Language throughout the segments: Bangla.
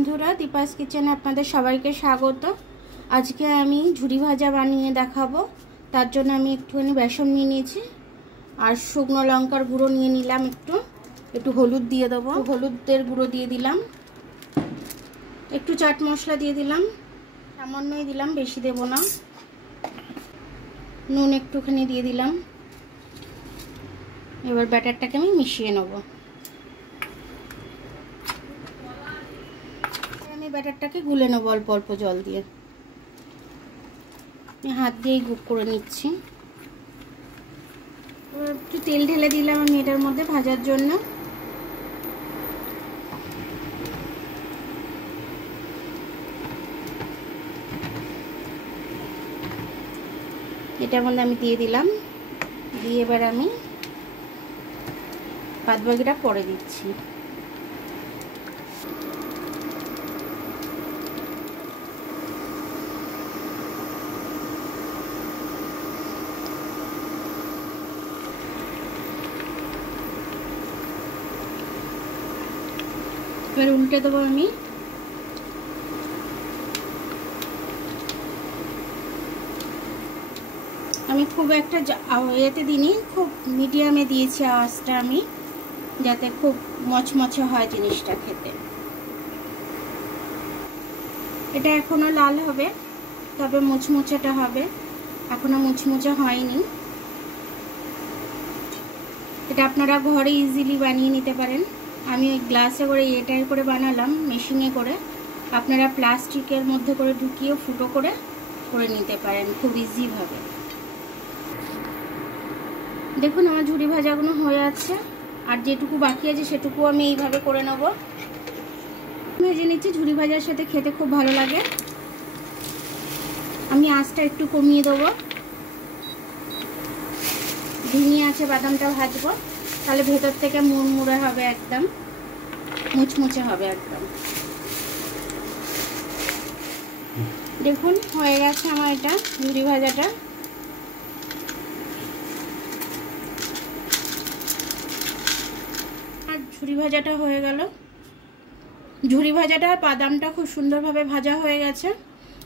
বন্ধুরা, দীপাস কিচেনে আপনাদের সবাইকে স্বাগত। আজকে আমি ঝুরি ভাজা বানিয়ে দেখাবো। তার জন্য আমি একটুখানি বেসন নিয়ে নিয়েছি আর শুকনো লঙ্কার গুঁড়ো নিয়ে নিলাম। একটু হলুদ দিয়ে দেবো, হলুদের গুঁড়ো দিয়ে দিলাম, একটু চাট মশলা দিয়ে দিলাম, সামান্যই দিলাম, বেশি দেব না। নুন একটুখানি দিয়ে দিলাম। এবার ব্যাটারটাকে আমি মিশিয়ে নেব। আমি ব্যাটারটাকে গুলে নেব অল্প অল্প জল দিয়ে। আমি হাত দিয়েই গুপ করে নিচ্ছি। এবার একটু তেল ঢেলে দিলাম আমি এটার মধ্যে ভাজার জন্য। এটার মধ্যে আমি দিয়ে দিলাম, দিয়ে এবার আমি বাদবাকিটা পরে দিচ্ছি। এবার উল্টে দেবো আমি। খুব একটা এতে দিইনি, খুব মিডিয়ামে দিয়েছি আঁচটা আমি, যাতে খুব মচমচে হয় জিনিসটা খেতে। এটা এখনো লাল হবে, তবে মুচমুচেটা হবে, এখনো মুচমুচে হয়নি। এটা আপনারা ঘরে ইজিলি বানিয়ে নিতে পারেন। আমি ওই গ্লাসে করে এটাই করে বানালাম, মেশিনে করে। আপনারা প্লাস্টিকের মধ্যে করে ঢুকিয়ে ফুটো করে করে নিতে পারেন খুব ইজিভাবে। দেখুন আমার ঝুরি ভাজাগুলো হয়ে আছে, আর যেটুকু বাকি আছে সেটুকু আমি এইভাবে করে নেব। ভেজে নিচ্ছি, ঝুরি ভাজার সাথে খেতে খুব ভালো লাগে। আমি আঁচটা একটু কমিয়ে দেবো, ধিমি আছে বাদামটা ভাজবো, তাহলে ভেতর থেকে মুড়মুড়ে হবে, একদম মুচমুচে হবে একদম। দেখুন হয়ে গেছে আমার এটা ঝুরি ভাজাটা। আর ঝুরি ভাজাটা হয়ে গেল। ঝুরি ভাজাটা আর বাদামটা খুব সুন্দরভাবে ভাজা হয়ে গেছে।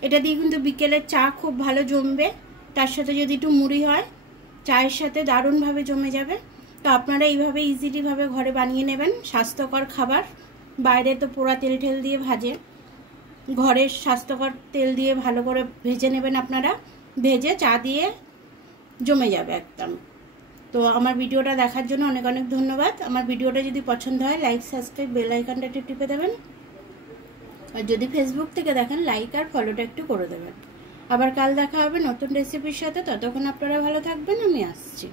এটা দিয়ে কিন্তু বিকেলের চা খুব ভালো জমবে, তার সাথে যদি একটু মুড়ি হয় চায়ের সাথে দারুণভাবে জমে যাবে। তো আপনারা এইভাবে ইজিলিভাবে ঘরে বানিয়ে নেবেন। স্বাস্থ্যকর খাবার, বাইরে তো পোড়া তেল ঠেল দিয়ে ভাজে, ঘরের স্বাস্থ্যকর তেল দিয়ে ভালো করে ভেজে নেবেন আপনারা। ভেজে চা দিয়ে জমে যাবে একদম। তো আমার ভিডিওটা দেখার জন্য অনেক অনেক ধন্যবাদ। আমার ভিডিওটা যদি পছন্দ হয় লাইক, সাবস্ক্রাইব, বেল আইকনটা একটু টিপে দেবেন। আর যদি ফেসবুক থেকে দেখেন লাইক আর ফলোটা একটু করে দেবেন। আবার কাল দেখা হবে নতুন রেসিপির সাথে। ততক্ষণ আপনারা ভালো থাকবেন, আমি আসছি।